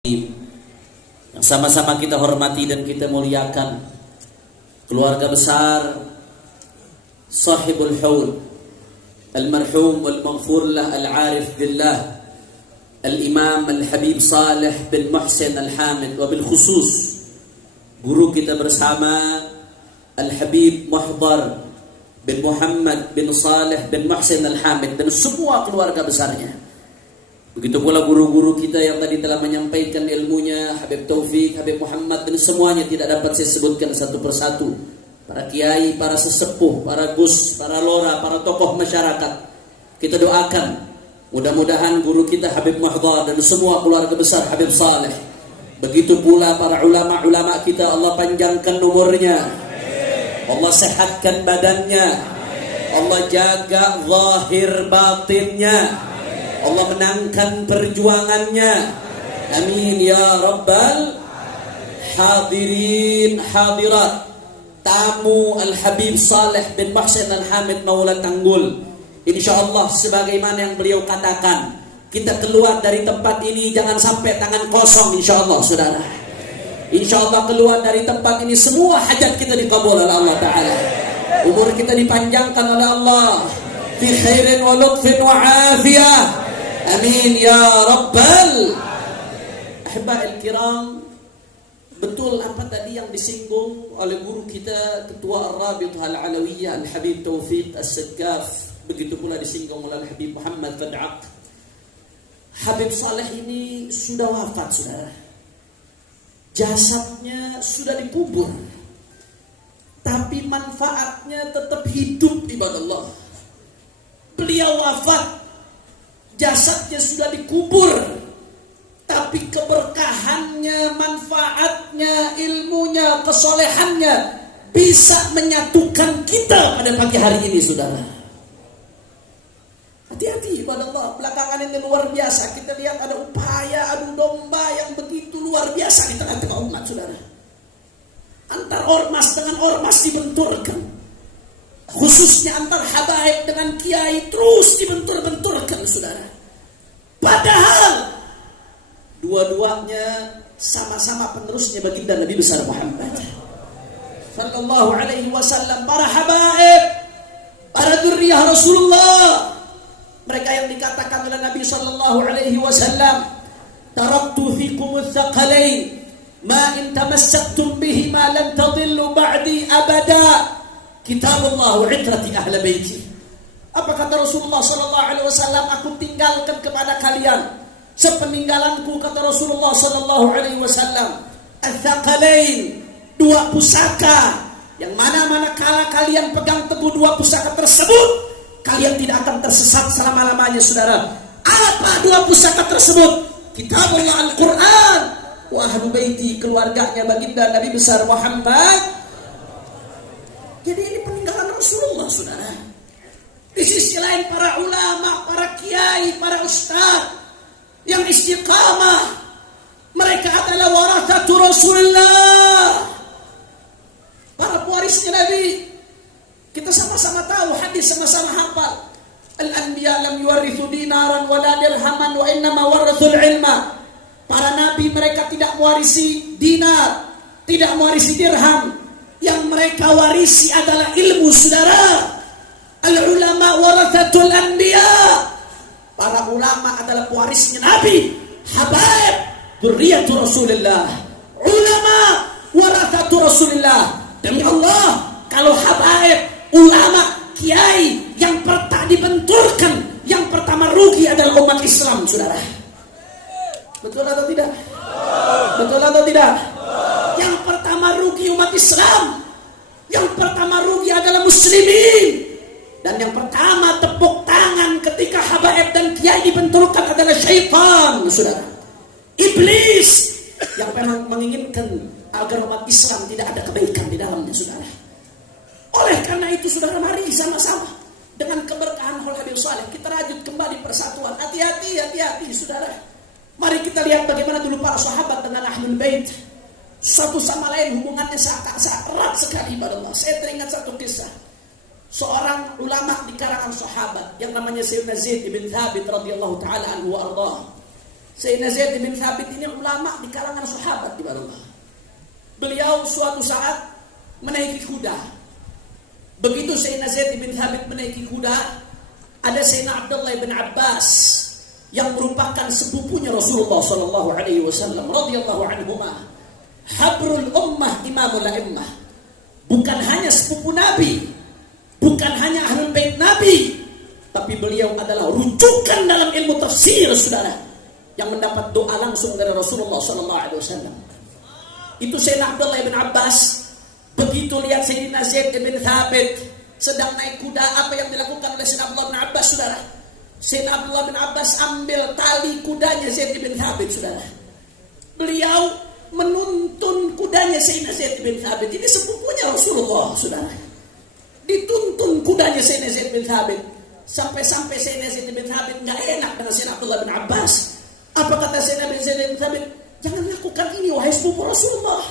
Yang sama-sama kita hormati dan kita muliakan keluarga besar sahibul haul al-marhum wal-maghfur lah al-arif billah al-imam al-habib Saleh bin Muhsin al-Hamid, wabil khusus guru kita bersama al-habib Muhdar bin Muhammad bin Saleh bin Muhsin al-Hamid dan semua keluarga besarnya. Begitu pula guru-guru kita yang tadi telah menyampaikan ilmunya, Habib Taufik, Habib Muhammad, dan semuanya tidak dapat saya sebutkan satu persatu. Para kiai, para sesepuh, para gus, para lora, para tokoh masyarakat. Kita doakan mudah-mudahan guru kita Habib Muhdar dan semua keluarga besar Habib Saleh. Begitu pula para ulama-ulama kita, Allah panjangkan umurnya, Allah sehatkan badannya, Allah jaga zahir batinnya, Allah menangkan perjuangannya. Amin ya rabbal hadirin hadirat. Tamu Al-Habib Saleh bin Muhsin Al-Hamid Maula Tanggul, insyaallah sebagaimana yang beliau katakan, kita keluar dari tempat ini jangan sampai tangan kosong, insyaallah saudara. Insyaallah keluar dari tempat ini semua hajat kita dikabul oleh Allah Ta'ala, umur kita dipanjangkan oleh Allah, fi khairin wa lutfin wa afiyah. Amin ya rabbal ahba'il kiram. Betul apa tadi yang disinggung oleh guru kita Ketua Ar-Rabithah Al-Alawiyah Al-Habib Taufik As-Saggaf, begitu pula disinggung oleh Al-Habib Muhammad Fad'aq. Habib Saleh ini sudah wafat saudara, jasadnya sudah dikubur, tapi manfaatnya tetap hidup ibadah Allah. Beliau wafat, jasadnya sudah dikubur, tapi keberkahannya, manfaatnya, ilmunya, kesolehannya bisa menyatukan kita pada pagi hari ini saudara. Hati-hati pada Allah, belakangan ini luar biasa. Kita lihat ada upaya adu domba yang begitu luar biasa di tengah-tengah umat saudara. Antar ormas dengan ormas dibenturkan, khususnya antar habaib dengan kiai terus dibentur-benturkan saudara. Padahal dua-duanya sama-sama penerusnya baginda Nabi besar Muhammad sallallahu alaihi wasallam, para habaib, para dzurriyyah Rasulullah, mereka yang dikatakan oleh Nabi sallallahu alaihi wasallam, taraktu fikum ats-tsaqalain ma in tamassaktum bihima lan tadillu ba'di abada, kitabullah wa itrati ahli baiti. Apa kata Rasulullah sallallahu alaihi wasallam? Aku tinggalkan kepada kalian sepeninggalanku, kata Rasulullah sallallahu alaihi wasallam, ats-tsaqalain, dua pusaka yang mana kala kalian pegang teguh dua pusaka tersebut, kalian tidak akan tersesat selama-lamanya saudara. Apa dua pusaka tersebut? Kitabullah Al-Qur'an wa ahlu baiti, keluarganya baginda Nabi besar Muhammad. Jadi ini peninggalan Rasulullah saudara. Di sisi lain para ulama, para kiai, para ustaz yang istiqamah, mereka adalah warathatul Rasulullah, para pewarisnya Nabi. Kita sama-sama tahu hadis, sama-sama hafal, al-anbiya lam yuwarithu dinaran wala dirhaman wa innama warathul ilma. Para nabi mereka tidak mewarisi dinar, tidak mewarisi dirham, yang mereka warisi adalah ilmu saudara. Al-ulama warathatul anbiya, para ulama adalah pewarisnya Nabi. Habaib dzurriyyatur Rasulillah, ulama warathatur Rasulillah. Demi Allah, kalau habaib, ulama, kiai yang pertama dibenturkan, yang pertama rugi adalah umat Islam saudara. Betul atau tidak? Betul atau tidak? Yang pertama rugi umat Islam, yang pertama rugi adalah muslimin. Dan yang pertama tepuk tangan ketika habaib dan kiai dibenturkan adalah syaitan saudara, iblis yang memang menginginkan agar umat Islam tidak ada kebaikan di dalamnya saudara. Oleh karena itu saudara, mari sama-sama dengan keberkahan Habib Saleh kita rajut kembali persatuan. Hati-hati saudara. Mari kita lihat bagaimana dulu para sahabat dengan ahlul bait, satu sama lain hubungannya sangat erat sekali pada Allah. Saya teringat satu kisah. Seorang ulama di kalangan sahabat yang namanya Sayyidina Zaid bin Thabit radhiyallahu taala anhu wa ardhah. Sayyidina Zaid bin Thabit ini ulama di kalangan sahabat di Allah. Beliau suatu saat menaiki kuda. Begitu Sayyidina Zaid bin Thabit menaiki kuda, ada Sayyidina Abdullah bin Abbas yang merupakan sepupunya Rasulullah sallallahu alaihi wasallam radhiyallahu anhuma. Habrul ummah imamul a'immah. Bukan hanya sepupu Nabi, bukan hanya ahlul bait Nabi, tapi beliau adalah rujukan dalam ilmu tafsir, saudara, yang mendapat doa langsung dari Rasulullah sallallahu alaihi wasallam. Itu Sayyidina Abdullah bin Abbas begitu lihat Sayyidina Zaid bin Thabit sedang naik kuda, apa yang dilakukan oleh Sayyidina Abdullah bin Abbas, saudara? Sayyidina Abdullah bin Abbas ambil tali kudanya Zaid bin Thabit, saudara. Beliau menuntun kudanya Sayyidina Zaid bin Thabit. Ini sepupunya Rasulullah, saudara. Dituntun kudanya Sayyidina Zaid bin Thabit. Sampai-sampai Sayyidina Zaid bin Thabit gak enak dengan Sayyidina Abdullah bin Abbas. Apa kata Sayyidina Zaid bin Thabit? Jangan lakukan ini wahai sepupu Rasulullah.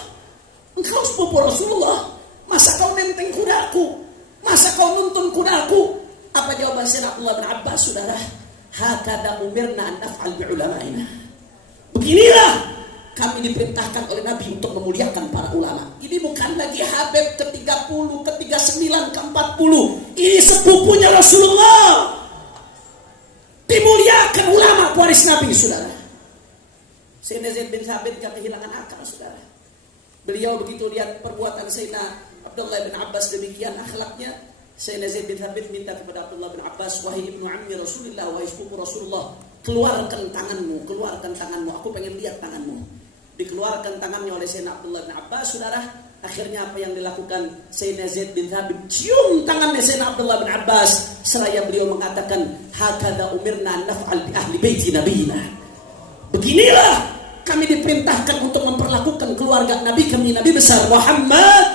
Engkau sepupu Rasulullah, masa kau nenteng kudaku? Masa kau nuntun kudaku? Apa jawaban Sayyidina Abdullah bin Abbas, saudara? Hakada umirna an naf'al bi ulama'ina. Beginilah kami diperintahkan oleh Nabi untuk memuliakan para ulama. Ini bukan lagi Habib ke-30, ke-39, ke-40. Ini sepupunya Rasulullah. Dimuliakan ulama pewaris Nabi, saudara. Sayyidina Zaid bin Thabit gak kehilangan akal, saudara. Beliau begitu lihat perbuatan Sayyidina Abdullah bin Abbas demikian akhlaknya, Sayyidina Zaid bin Thabit minta kepada Abdullah bin Abbas, wahai ibnu ammi Rasulullah, wahai sepupu Rasulullah, keluarkan tanganmu, aku pengen lihat tanganmu. Dikeluarkan tangannya oleh Sayyidina Abdullah bin Abbas, saudara. Akhirnya apa yang dilakukan Sayyidina Zaid bin Thabit? Cium tangannya Sayyidina Abdullah bin Abbas, seraya beliau mengatakan, hakada umirna naf'al bi ahli baiti nabiyina. Beginilah kami diperintahkan untuk memperlakukan keluarga Nabi kami, Nabi besar Muhammad.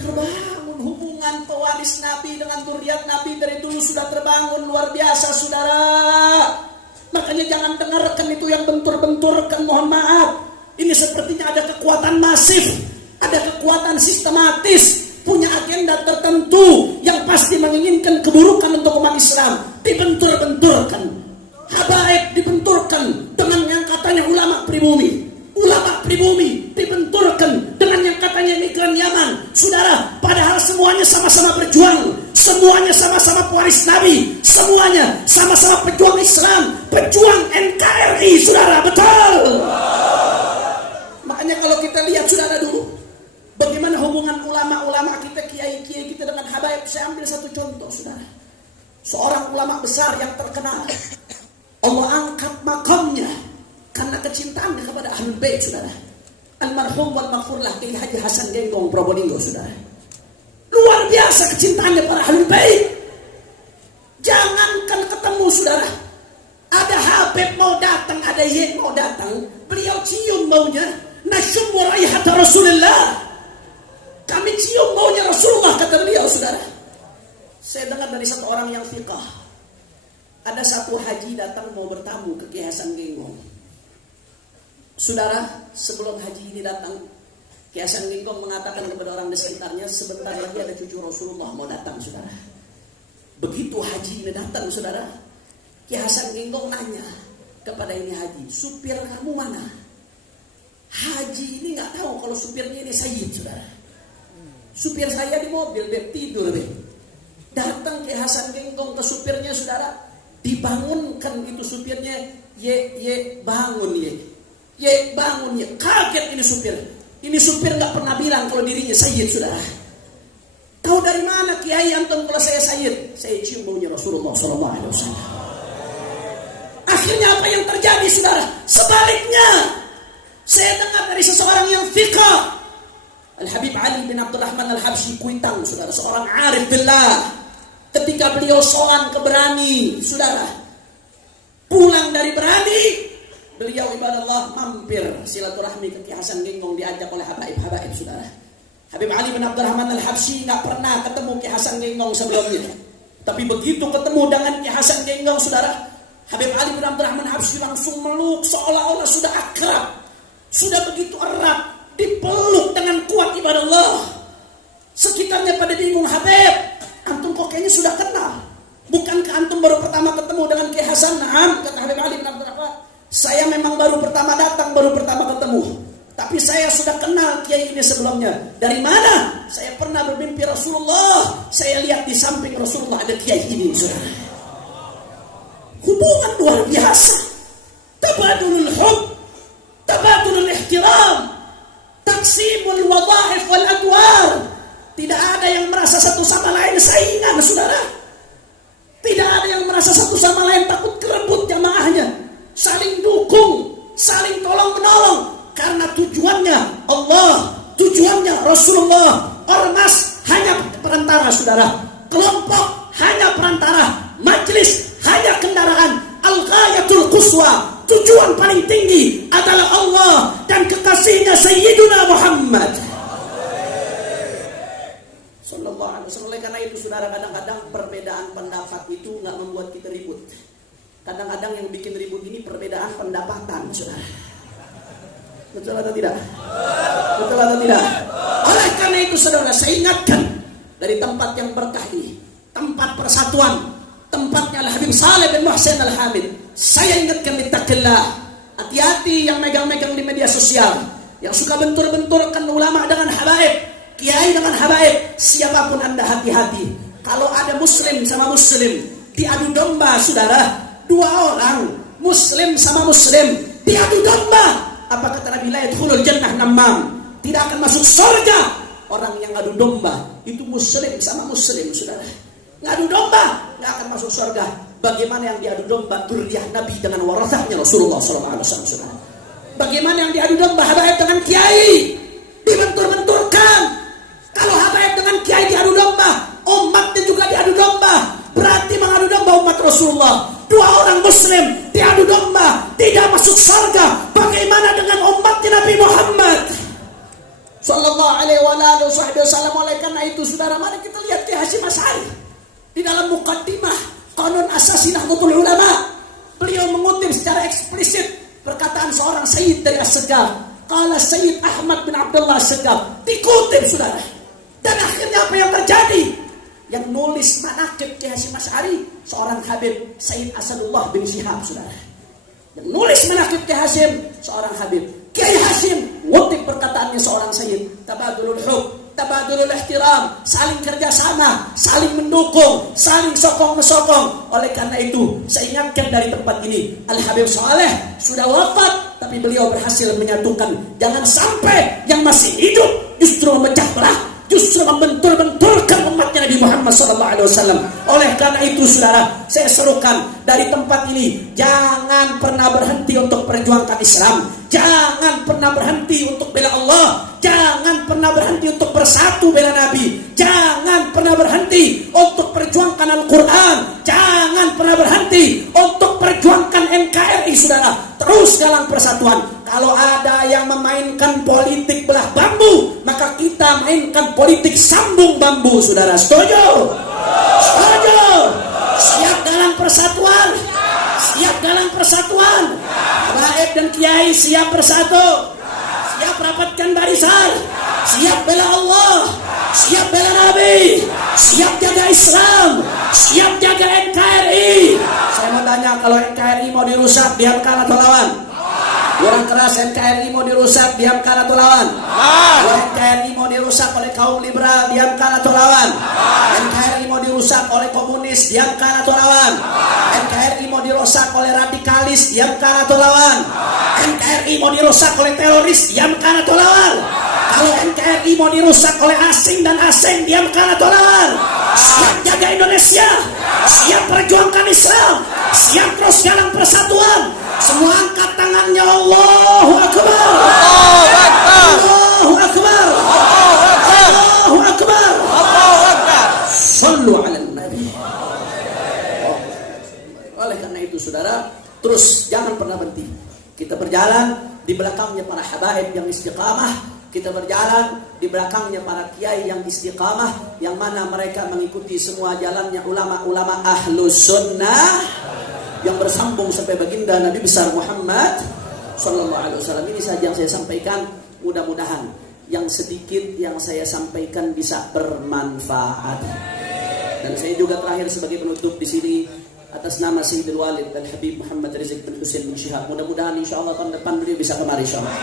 Terbangun hubungan pewaris Nabi dengan zuriat Nabi dari dulu sudah terbangun luar biasa, saudara. Makanya jangan dengarkan itu yang bentur-benturkan, mohon maaf. Ini sepertinya ada kekuatan masif, ada kekuatan sistematis, punya agenda tertentu yang pasti menginginkan keburukan untuk umat Islam. Dibentur-benturkan, habaib dibenturkan dengan yang katanya ulama pribumi. Ulama pribumi dibenturkan dengan yang katanya migran Yaman. Saudara, padahal semuanya sama-sama berjuang, semuanya sama-sama pewaris Nabi, semuanya sama-sama pejuang Islam, pejuang NKRI, saudara, betul. Makanya kalau kita lihat, saudara, dulu bagaimana hubungan ulama-ulama kita, kiai-kiai kita dengan habaib. Saya ambil satu contoh, saudara. Seorang ulama besar yang terkenal, Allah angkat makamnya karena kecintaannya kepada Ahlul Bait, saudara. Almarhum wal maghfurlah Kiai Haji Hasan Genggong Probolinggo, saudara. Luar biasa kecintaannya pada Ahlul Bait. Jangankan ketemu, saudara, ada Habib mau datang, ada Ye mau datang, beliau cium baunya. Nasyum raihat Rasulullah. Kami cium baunya Rasulullah, kata beliau, saudara. Saya dengar dari satu orang yang thiqah, ada satu haji datang mau bertamu ke Kiai Hasan Genggong. Saudara, sebelum haji ini datang, Kiai Hasan Genggong mengatakan kepada orang di sekitarnya, sebentar lagi ada cucu Rasulullah mau datang, saudara. Begitu haji ini datang, saudara, Kiai Hasan Genggong nanya kepada ini haji, supir kamu mana? Haji ini nggak tahu kalau supirnya ini Sayyid, saudara. Supir saya di mobil, beb, tidur, beb. Datang Kiai Hasan Genggong ke supirnya, saudara, dibangunkan itu supirnya, ye bangun, ye bangun, ye. Kaget ini supir. Ini supir nggak pernah bilang kalau dirinya Sayyid, saudara. Tahu dari mana Kiai antum kalau saya Sayyid? Saya cium baunya Rasulullah SAW. Akhirnya apa yang terjadi, saudara? Sebaliknya, saya dengar dari seseorang yang thiqah, Al-Habib Ali bin Abdurrahman Al-Habsyi Kuitang, saudara, seorang arif billah. Ketika beliau sowan ke Berani, saudara, pulang dari Berani, beliau ibadallah mampir silaturahmi ke Kiai Hasan Genggong, diajak oleh habaib-habaib, saudara. Habib Ali bin Abdurrahman Al-Habsyi nggak pernah ketemu Kiai Hasan Genggong sebelumnya, tapi begitu ketemu dengan Kiai Hasan Genggong, saudara, Habib Ali bin Abdurrahman Al-Habsyi langsung meluk seolah-olah sudah akrab, sudah begitu erat, dipeluk dengan kuat, ibadallah. Sekitarnya pada bingung, Habib, antum kok kayaknya sudah kenal? Bukankah antum baru pertama ketemu dengan Kiai Hasan? Naam, kata Habib Ali bin Abdurrahman. Saya memang baru pertama datang, baru pertama ketemu. Tapi saya sudah kenal kiai ini sebelumnya. Dari mana? Saya pernah bermimpi Rasulullah. Saya lihat di samping Rasulullah ada kiai ini, saudara. Hubungan luar biasa. Tabadulul hub, tabadulul ihtiram, taqsimul wadhaif wal adwar. Tidak ada yang merasa satu sama lain saingan, saudara. Tidak ada yang merasa satu sama lain takut kerebut jamaahnya. Saling dukung, saling tolong menolong. Karena tujuannya Allah, tujuannya Rasulullah. Ormas hanya perantara, saudara. Kelompok hanya perantara. Majelis hanya kendaraan. Al-ghayatul quswa, tujuan paling tinggi adalah Allah dan kekasihnya Sayyiduna Muhammad sallallahu alaihi wasallam. Oleh karena itu, saudara, kadang-kadang perbedaan pendapat itu nggak membuat kita ribut. Kadang-kadang yang bikin ribut ini perbedaan pendapatan, saudara. Betul atau tidak? Betul atau tidak? Oleh karena itu, saudara, saya ingatkan dari tempat yang berkah ini, tempat persatuan, tempatnya Al-Habib Saleh bin Muhsin Al-Hamid. Saya ingatkan, ittaqillah. Hati-hati yang megang-megang di media sosial, yang suka bentur-benturkan ulama dengan habaib, kiai dengan habaib. Siapapun Anda, hati-hati. Kalau ada muslim sama muslim diadu domba, saudara, dua orang muslim sama muslim diadu domba, apa kata Nabi? La yadkhulul jannah namam. Tidak akan masuk surga orang yang ngadu domba. Itu muslim sama muslim, saudara. Ngadu domba nggak akan masuk surga. Bagaimana yang diadu domba dzurriyyah Nabi dengan warasahnya Rasulullah SAW, saudara? Bagaimana yang diadu domba habaib dengan kiai? Dibentur-benturkan. Kalau habaib dengan kiai diadu domba, umatnya juga diadu domba. Berarti mengadu domba umat Rasulullah. Dua orang muslim diadu domba, tidak masuk surga. Bagaimana dengan umatnya Nabi Muhammad sallallahu alaihi wasallam? Oleh karena itu, saudara, mari kita lihat Kiai Hasyim Asy'ari di dalam muqaddimah Qanun Asasi Nahdlatul Ulama. Beliau mengutip secara eksplisit perkataan seorang sayyid dari As-Segaf. Qala Sayyid Ahmad bin Abdullah As-Segaf. Dikutip, saudara. Dan akhirnya apa yang terjadi? Yang nulis manaqib Kiai Hasyim Asy'ari seorang Habib Sayyid Asadullah bin Syihab, saudara. Yang nulis manaqib Kiai Hasyim seorang Habib. Kiai Hasyim ngutip perkataannya seorang Sayyid. Tabadulul hub, tabadulul ihtiram, saling kerjasama, saling mendukung, saling sokong-mesokong. Oleh karena itu, saya ingatkan dari tempat ini, Al-Habib Saleh sudah wafat, tapi beliau berhasil menyatukan. Jangan sampai yang masih hidup justru memecah belah, justru membentur-benturkan umatnya Nabi Muhammad SAW. Oleh karena itu, saudara, saya serukan dari tempat ini, jangan pernah berhenti untuk perjuangkan Islam. Jangan pernah berhenti untuk bela Allah. Jangan pernah berhenti untuk bersatu bela Nabi. Jangan pernah berhenti untuk perjuangkan Al-Quran. Jangan pernah berhenti untuk perjuangkan NKRI, saudara. Terus dalam persatuan. Kalau ada yang memainkan politik belah bambu, maka kita mainkan politik sambung bambu, saudara. Setuju? Setuju? Siap dalam persatuan? Siap dalam persatuan? Habaib dan kiai siap bersatu? Siap rapatkan barisan? Siap bela Allah? Siap bela Nabi? Siap jaga Islam? Siap jaga NKRI? Saya mau tanya, kalau NKRI mau dirusak, diamkan atau lawan? Orang keras, NKRI mau dirusak, diamkan atau lawan? Kalau NKRI mau dirusak oleh kaum liberal, diamkan atau lawan? NKRI mau dirusak oleh komunis, diamkan atau lawan? NKRI mau dirusak oleh radikalis, diamkan atau lawan? NKRI mau dirusak oleh teroris, diamkan atau lawan? Kalau NKRI mau dirusak oleh asing dan asing, diamkan atau lawan? Siap jaga Indonesia, siap perjuangkan Islam, siap terus dalam persatuan. Semua angkat tangannya. Allahu Akbar, Allahu Akbar, Allahu Akbar, Allahu Akbar, Allahu Akbar. Shallu ala Nabi. Oleh karena itu, saudara, terus jangan pernah berhenti. Kita berjalan di belakangnya para habaib yang istiqamah. Kita berjalan di belakangnya para kiai yang istiqamah, yang mana mereka mengikuti semua jalannya ulama-ulama ahlus sunnah yang bersambung sampai baginda Nabi besar Muhammad sallallahu alaihi wasallam. Ini saja yang saya sampaikan. Mudah-mudahan yang sedikit yang saya sampaikan bisa bermanfaat. Dan saya juga terakhir sebagai penutup di sini atas nama Sayyidul Walid dan Habib Muhammad Rizik bin Husain bin Syihab. Mudah-mudahan insyaallah tahun depan beliau bisa kemari insyaallah.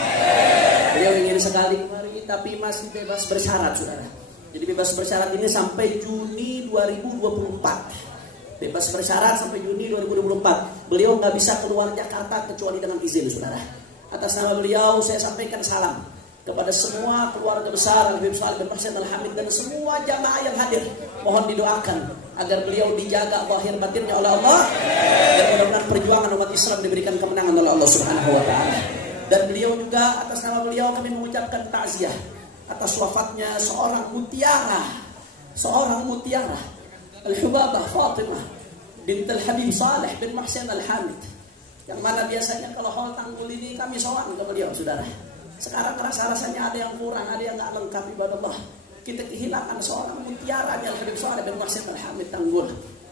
Beliau ingin sekali kemari tapi masih bebas bersyarat, saudara. Jadi bebas bersyarat ini sampai Juni 2024. Bebas bersyarat sampai Juni 2024. Beliau nggak bisa keluar Jakarta kecuali dengan izin, saudara. Atas nama beliau saya sampaikan salam kepada semua keluarga besar Habib Shalih bin Mahsin Al-Hamid dan semua jamaah yang hadir. Mohon didoakan agar beliau dijaga zahir batinnya oleh Allah dan mudah-mudahan perjuangan umat Islam diberikan kemenangan oleh Allah Subhanahu wa taala. Dan beliau juga, atas nama beliau kami mengucapkan takziah atas wafatnya seorang mutiara Al-Hubabah Fatimah bint Al-Habib Shalih bin Mahsin Al-Hamid, yang mana biasanya kalau haul Tanggul ini kami sowan ke beliau, saudara. Sekarang rasanya ada yang kurang, ada yang nggak lengkap, ibadallah. Kita kehilangan seorang mutiara Al-Habib Shalih bin Mahsin Al-Hamid Tanggul.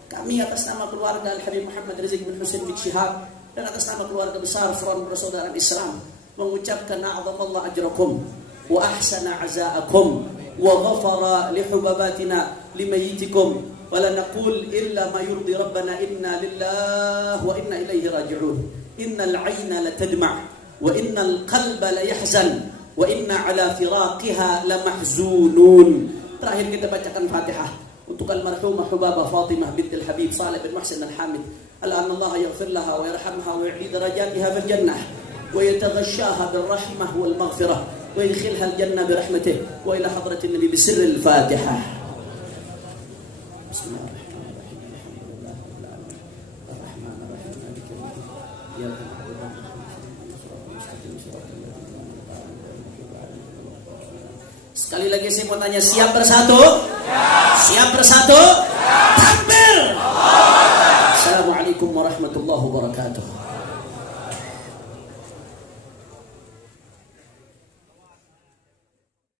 Kami atas nama keluarga Al-Habib Muhammad Rizik bin Husain bin Syihab dan atas nama keluarga besar Front Persaudaraan Islam mengucapkan a'zamallahu ajrakum wa ahsana azaakum wa ghafara li hubabatina limayyitikum wa la naqul illa ma yurdi rabbana inna lillahi wa inna ilaihi raji'un. Innal 'ayna la tadma' wa innal qalba la yahzan wa inna ala firaqiha la mahzunun. Terakhir kita bacakan Fatihah untuk almarhumah Hubabah Fatimah bint Al-Habib Shalih bin Mahsin Al-Hamid. Al-anna Allah yaghfir laha wa yarhamha wa yu'li darajatiha fil jannah wa yataghashaha bil rahmah wal maghfirah wa yadkhilha al-jannah bi rahmatihi wa ila hadratin nabi bi sirri al-Fatihah. Bismillahirrahmanirrahim. Sekali lagi saya mau tanya, siap bersatu? Siap bersatu? Takbir! Assalamualaikum warahmatullahi wabarakatuh.